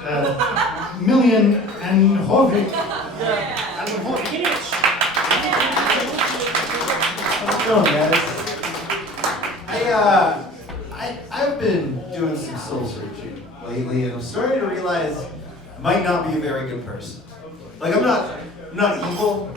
Miljion Aljinovic. How's it going, guys? I've been doing some soul searching lately, and I'm starting to realize I might not be a very good person. Like I'm not evil.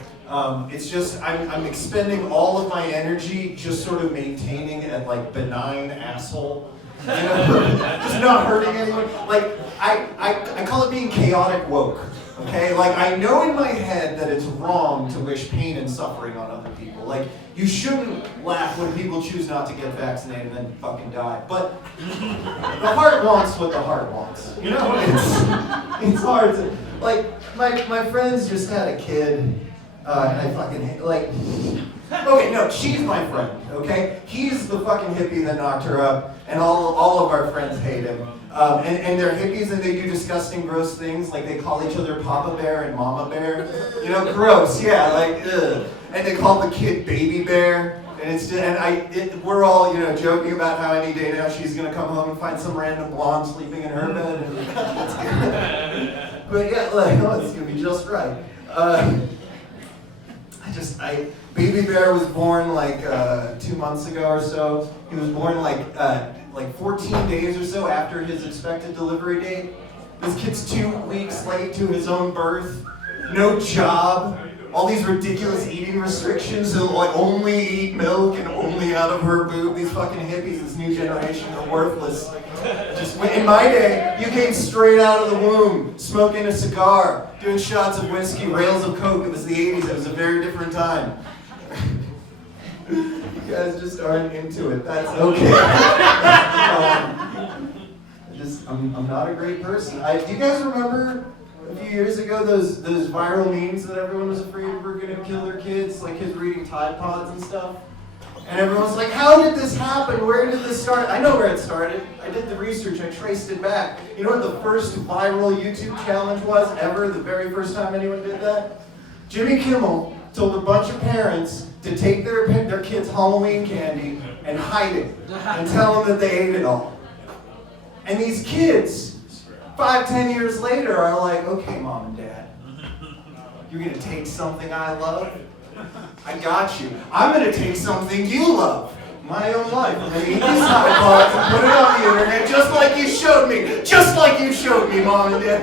It's just I'm expending all of my energy just sort of maintaining a like benign asshole. You know, just not hurting anyone. Like I call it being chaotic woke. Okay, like I know in my head that it's wrong to wish pain and suffering on other people. Like you shouldn't laugh when people choose not to get vaccinated and then fucking die. But the heart wants what the heart wants. You know, it's hard to like my friends just had a kid, and I fucking like. Okay, no, she's my friend. Okay, he's the fucking hippie that knocked her up, and all of our friends hate him. And they're hippies and they do disgusting, gross things, like they call each other Papa Bear and Mama Bear. You know, gross, yeah, like, ugh. And they call the kid Baby Bear. And it's just, we're all, you know, joking about how any day now she's gonna come home and find some random blonde sleeping in her bed. And it's gonna, but yeah, like, oh, it's gonna be just right. Baby Bear was born like 2 months ago or so. He was born like 14 days or so after his expected delivery date. This kid's 2 weeks late to his own birth. No job. All these ridiculous eating restrictions. He'll like only eat milk and only out of her boob. These fucking hippies, this new generation, are worthless. Just in my day, you came straight out of the womb, smoking a cigar, doing shots of whiskey, rails of coke. It was the 80s. It was a very different time. You guys just aren't into it. That's okay. I'm not a great person. Do you guys remember a few years ago those viral memes that everyone was afraid were gonna kill their kids, like kids reading Tide Pods and stuff? And everyone was like, how did this happen? Where did this start? I know where it started. I did the research. I traced it back. You know what the first viral YouTube challenge was ever? The very first time anyone did that? Jimmy Kimmel told a bunch of parents to take their kids' Halloween candy and hide it and tell them that they ate it all. And these kids, 5-10 years later, are like, okay, Mom and Dad, you're gonna take something I love? I got you. I'm gonna take something you love. My own life. I'm gonna eat these Tide Pods and put it on the internet just like you showed me. Just like you showed me, Mom and Dad.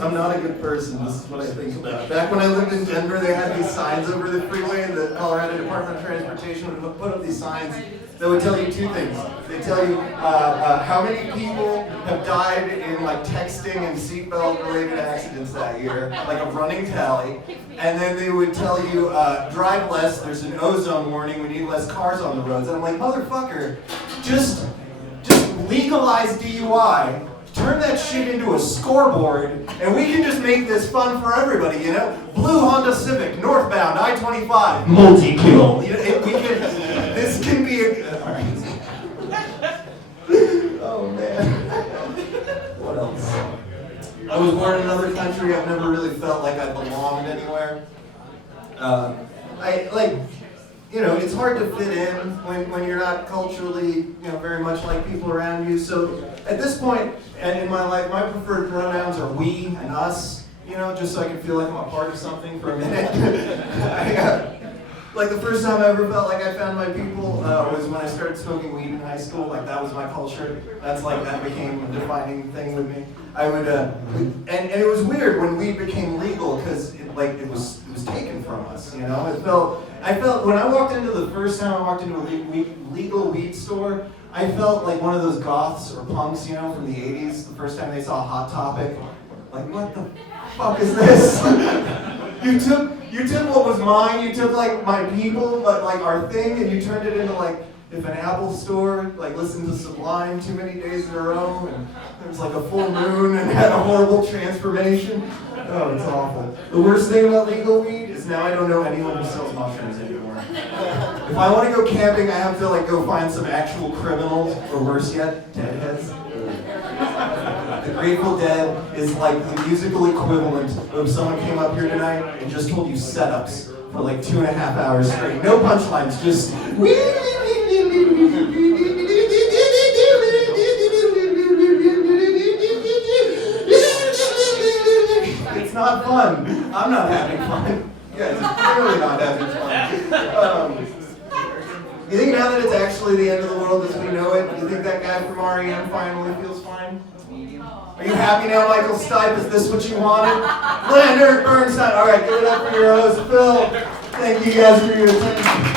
I'm not a good person. This is what I think about. Back when I lived in Denver, they had these signs over the freeway, and the Colorado Department of Transportation would put up these signs that would tell you two things. They tell you how many people have died in like texting and seatbelt related accidents that year, like a running tally. And then they would tell you, drive less, there's an ozone warning, we need less cars on the roads. And I'm like, motherfucker, just legalize DUI. Turn that shit into a scoreboard, and we can just make this fun for everybody, you know? Blue Honda Civic, northbound, I-25, multi-kill. You know, this can be a... All right. Oh, man. What else? I was born in another country. I've never really felt like I belonged anywhere. You know, it's hard to fit in when you're not culturally, you know, very much like people around you. So at this point in my life, my preferred pronouns are we and us, you know, just so I can feel like I'm a part of something for a minute. Like the first time I ever felt like I found my people was when I started smoking weed in high school. Like that was my culture. That became a defining thing with me. I would, and it was weird when weed became legal because it was taken from us, you know. I felt when I walked into the first time I walked into a legal weed store, I felt like one of those goths or punks, you know, from the 80s, the first time they saw Hot Topic. Like, what the fuck is this? You took what was mine, you took like my people, but like our thing, and you turned it into like, if an Apple store like listened to Sublime too many days in a row, and there was like a full moon and had a horrible transformation. Oh, it's awful. The worst thing about legal weed is now I don't know anyone who sells mushrooms anymore. If I want to go camping, I have to like go find some actual criminals, or worse yet, deadheads. The Grateful Dead is like the musical equivalent of if someone came up here tonight and just told you setups for like 2.5 hours straight. No punchlines, just have fun. I'm not having fun. You guys are clearly not having fun. You think now that it's actually the end of the world as we know it, you think that guy from REM finally feels fine? Are you happy now, Michael Stipe? Is this what you wanted? Leonard Bernstein. All right, give it up for your host, Phil. Thank you guys for your attention.